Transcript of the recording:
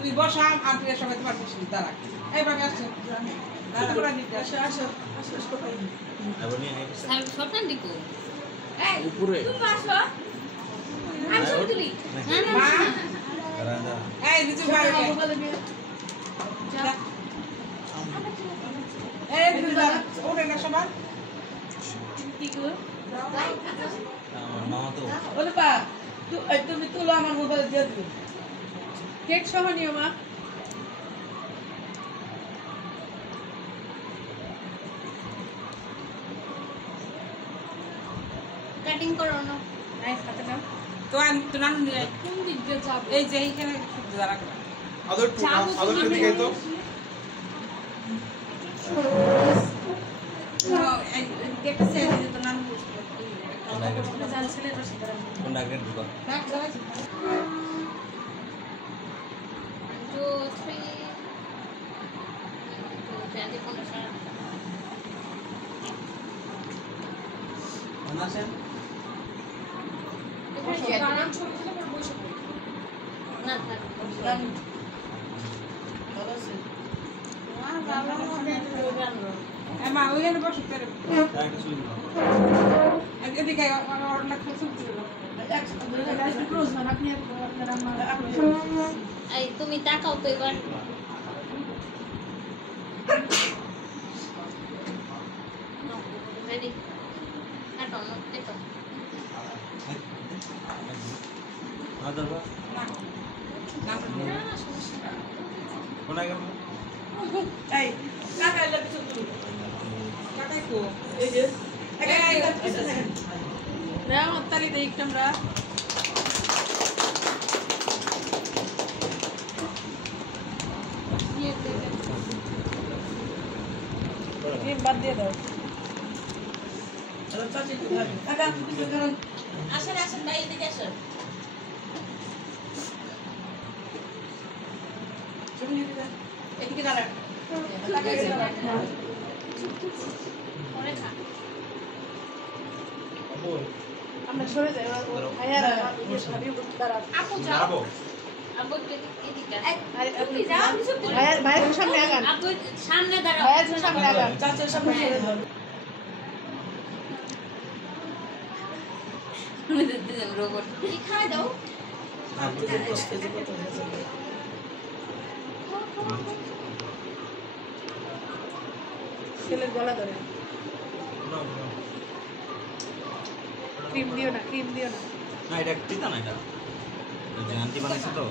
তুমি বসা আন্টির সবাই তোমার বসে দাঁড়া এইভাবে আসছো দাঁড়া দিতে আসো আসো আসো সবাই সবটান দিকো এই উপরে তুমি আসো আমি সব তুলি মা এই দিদি ভাই এই দিদি ওরে না সবাই কি গো মামা তো বলে পা তুমি তুলো আমার মোবাইল দিয়ে দিও কেক সহ নিও মা কাটিং করো না এই হাতে নাও তো আমি তো নানু নিয়ে কোন দিক দিয়ে যাব এই যে এইখানে শুধু দাঁড়া করে আদর দিকে তো এই কেকটা ছেড়ে দিতে তো নানু বসবে জাল ছেলে রসে করা কোন ডাক্তার ঢুকা রাখ দাঁড়া 1 2 3 জানি কোন সারা আছেন না মা ওইখানে বসে তোর ডাক্তার শুই এদিকে আমার না খুব সুন্দর এই তুমি তাকাও তো এবার রেডি কাটো না দেখো আদর বা কোন আগে এই কাকা লাগি তুমি কাকাই কো এই যে রাম তালি দেই আমরা এই বাদ দিয়ে দাও আরে চাচি কাকা তুমি ধরুন আসেন আসেন ভাই এদিকে আসেন তুমি এদিকে দাঁড়া কাকা এদিকে দাঁড়া পরে খা আমরা সরে যাই ভাইয়ারা ভাবি দাঁড়া আপু যাও দাঁড়াবো আপু এদিকে আরে তুমি যাও আমি সব তুলি ভাইয়ের সামনে আগান আপু সামনে দাঁড়াও ভাইয়ের সামনে আগান চাচার সামনে সরে যাও রোবট কি খাই দাও ছেলের গলা ধরে ক্রিম দিও না না এটা তিতা না এটা জানতি বানাইছে তো